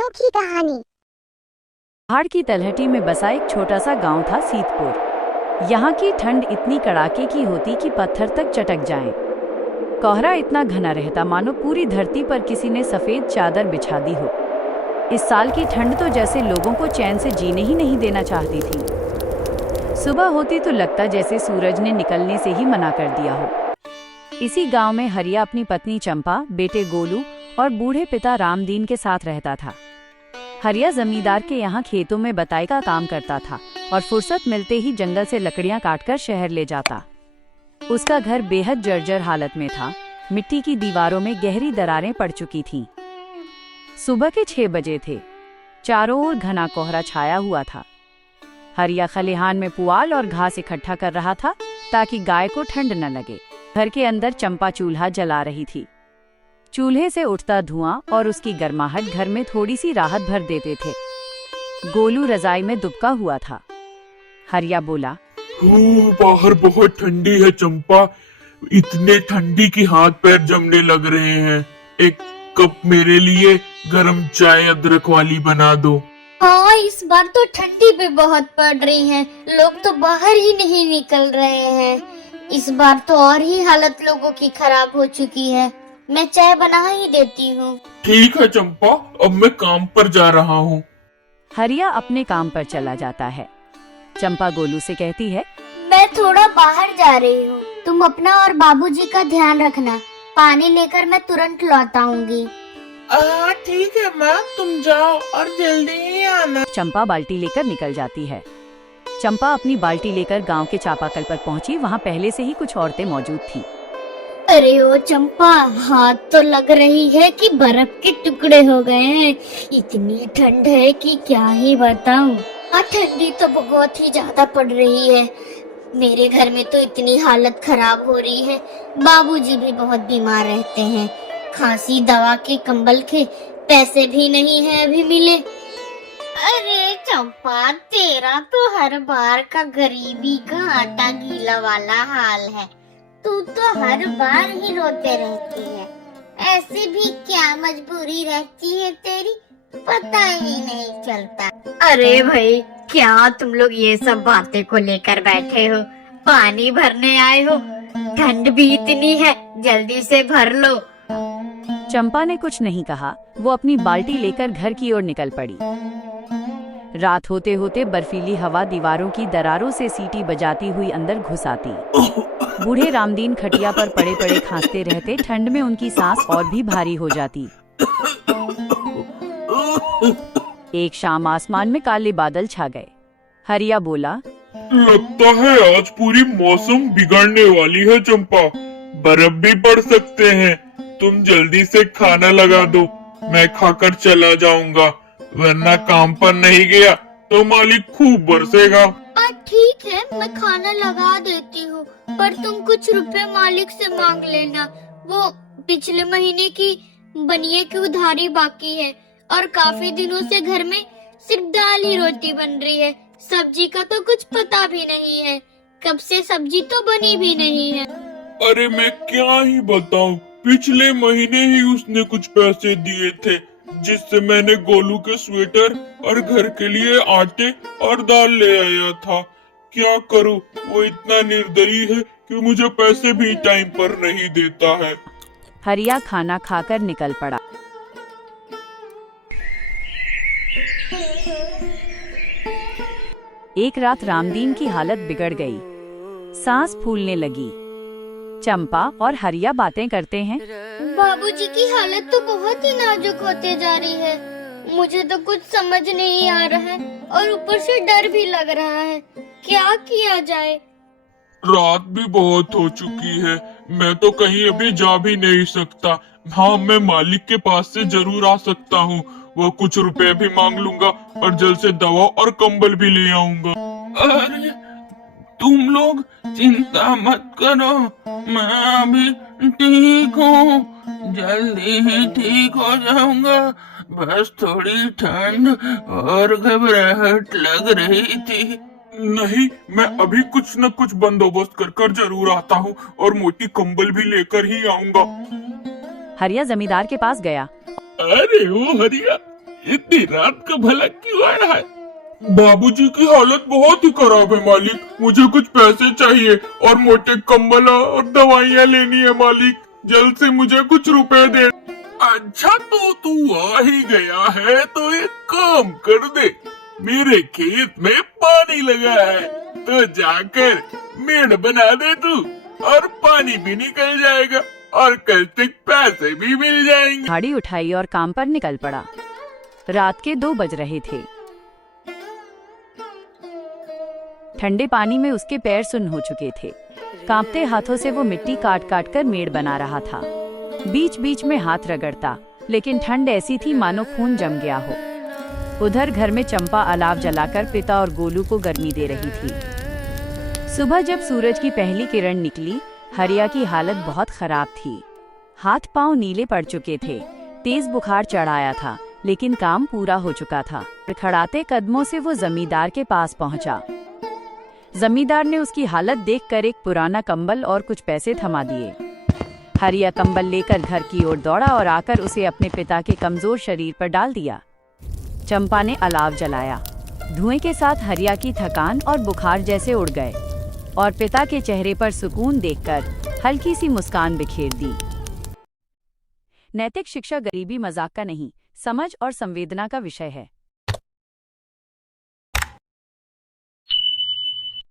अनोखी कहानी। पहाड़ की तलहटी में बसा एक छोटा सा गांव था सीतपुर। यहाँ की ठंड इतनी कड़ाके की होती कि पत्थर तक चटक जाएं। कोहरा इतना घना रहता मानो पूरी धरती पर किसी ने सफेद चादर बिछा दी हो। इस साल की ठंड तो जैसे लोगों को चैन से जीने ही नहीं देना चाहती थी। सुबह होती तो लगता जैसे सूरज ने निकलने से ही मना कर दिया हो। इसी गांव में हरिया अपनी पत्नी चंपा, बेटे गोलू और बूढ़े पिता रामदीन के साथ रहता था। हरिया जमींदार के यहाँ खेतों में बटाई का काम करता था और फुर्सत मिलते ही जंगल से लकड़ियां काटकर शहर ले जाता। उसका घर बेहद जर्जर हालत में था। मिट्टी की दीवारों में गहरी दरारें पड़ चुकी थीं। सुबह के 6 बजे थे। चारों ओर घना कोहरा छाया हुआ था। हरिया खलिहान में पुआल और घास इकट्ठा कर रहा था ताकि गाय को ठंड न लगे। घर के अंदर चंपा चूल्हा जला रही थी। चूल्हे से उठता धुआं और उसकी गर्माहट घर में थोड़ी सी राहत भर देते थे। गोलू रजाई में दुबका हुआ था। हरिया बोला, बाहर बहुत ठंडी है चंपा, इतने ठंडी की हाथ पैर जमने लग रहे हैं। एक कप मेरे लिए गरम चाय अदरक वाली बना दो। हाँ, इस बार तो ठंडी भी बहुत पड़ रही है। लोग तो बाहर ही नहीं निकल रहे हैं। इस बार तो और ही हालत लोगों की खराब हो चुकी है। मैं चाय बना ही देती हूँ। ठीक है चंपा, अब मैं काम पर जा रहा हूँ। हरिया अपने काम पर चला जाता है। चंपा गोलू से कहती है, मैं थोड़ा बाहर जा रही हूँ, तुम अपना और बाबूजी का ध्यान रखना। पानी लेकर मैं तुरंत लौट आऊंगी। ठीक है माँ, तुम जाओ और जल्दी ही आना। चंपा बाल्टी लेकर निकल जाती है। चंपा अपनी बाल्टी लेकर गांव के चापाकल पर पहुंची। वहां पहले से ही कुछ औरतें मौजूद थीं। अरे ओ चंपा, हाथ तो लग रही है कि बर्फ के टुकड़े हो गए हैं। इतनी ठंड है कि क्या ही बताऊं। ठंडी तो बहुत ही ज्यादा पड़ रही है। मेरे घर में तो इतनी हालत खराब हो रही है। बाबूजी भी बहुत बीमार रहते हैं। खांसी दवा के, कंबल के पैसे भी नहीं है अभी मिले। अरे चंपा, तेरा तो हर बार का गरीबी का आटा गीला वाला हाल है। तू तो हर बार ही रोते रहती है। ऐसे भी क्या मजबूरी रहती है तेरी, पता ही नहीं चलता। अरे भाई, क्या तुम लोग ये सब बातें को लेकर बैठे हो? पानी भरने आए हो? ठंड भी इतनी है, जल्दी से भर लो। चंपा ने कुछ नहीं कहा। वो अपनी बाल्टी लेकर घर की ओर निकल पड़ी। रात होते होते बर्फीली हवा दीवारों की दरारों से सीटी बजाती हुई अंदर घुस आती। बूढ़े रामदीन खटिया पर पड़े पड़े खांसते रहते। ठंड में उनकी सांस और भी भारी हो जाती। एक शाम आसमान में काले बादल छा गए। हरिया बोला, लगता है आज पूरी मौसम बिगड़ने वाली है चंपा। बर्फ भी पड़ सकते हैं। तुम जल्दी से खाना लगा दो, मैं खाकर चला जाऊंगा, वरना काम पर नहीं गया तो मालिक खूब बरसेगा। ठीक है, मैं खाना लगा देती हूँ, पर तुम कुछ रुपए मालिक से मांग लेना। वो पिछले महीने की बनिए की उधारी बाकी है और काफी दिनों से घर में सिर्फ दाल ही रोटी बन रही है। सब्जी का तो कुछ पता भी नहीं है। कब से सब्जी तो बनी भी नहीं है। अरे मैं क्या ही बताऊं, पिछले महीने ही उसने कुछ पैसे दिए थे, जिससे मैंने गोलू के स्वेटर और घर के लिए आटे और दाल ले आया था। क्या करूं, वो इतना निर्दयी है कि मुझे पैसे भी टाइम पर नहीं देता है। हरिया खाना खाकर निकल पड़ा। एक रात रामदीन की हालत बिगड़ गई। सांस फूलने लगी। चंपा और हरिया बातें करते हैं। बाबूजी की हालत तो बहुत ही नाजुक होते जा रही है। मुझे तो कुछ समझ नहीं आ रहा है और ऊपर से डर भी लग रहा है। क्या किया जाए? रात भी बहुत हो चुकी है। मैं तो कहीं अभी जा भी नहीं सकता। हाँ, मैं मालिक के पास से जरूर आ सकता हूँ। वो कुछ रुपए भी मांग लूंगा और जल्द से दवा और कंबल भी ले आऊंगा। अरे तुम लोग चिंता मत करो, मैं अभी ठीक हूँ, जल्दी ही ठीक हो जाऊंगा। बस थोड़ी ठंड और घबराहट लग रही थी। नहीं, मैं अभी कुछ न कुछ बंदोबस्त कर जरूर आता हूँ और मोटी कंबल भी लेकर ही आऊंगा। हरिया जमींदार के पास गया। अरे ओ हरिया, इतनी रात का भला क्यों आया है? बाबूजी की हालत बहुत ही खराब है मालिक, मुझे कुछ पैसे चाहिए और मोटे कंबल और दवाइयाँ लेनी है मालिक, जल्द से मुझे कुछ रुपए दे। अच्छा तो तू आ ही गया है तो एक काम कर दे, मेरे खेत में पानी लगा है तो जाकर मेड़ बना दे तू, और पानी भी निकल जाएगा और कल तक पैसे भी मिल जाएंगे। झाड़ी उठाई और काम पर निकल पड़ा। रात के 2 बज रहे थे। ठंडे पानी में उसके पैर सुन्न हो चुके थे। कांपते हाथों से वो मिट्टी काट काट कर मेड़ बना रहा था। बीच बीच में हाथ रगड़ता, लेकिन ठंड ऐसी थी मानो खून जम गया हो। उधर घर में चंपा अलाव जलाकर पिता और गोलू को गर्मी दे रही थी। सुबह जब सूरज की पहली किरण निकली, हरिया की हालत बहुत खराब थी। हाथ पांव नीले पड़ चुके थे, तेज बुखार चढ़ आया था, लेकिन काम पूरा हो चुका था। खड़ाते कदमों से वो जमींदार के पास पहुंचा। जमींदार ने उसकी हालत देखकर एक पुराना कंबल और कुछ पैसे थमा दिए। हरिया कंबल लेकर घर की ओर दौड़ा और आकर उसे अपने पिता के कमजोर शरीर पर डाल दिया। चंपा ने अलाव जलाया। धुएं के साथ हरिया की थकान और बुखार जैसे उड़ गए और पिता के चेहरे पर सुकून देखकर हल्की सी मुस्कान बिखेर दी। नैतिक शिक्षा गरीबी मजाक का नहीं, समझ और संवेदना का विषय है।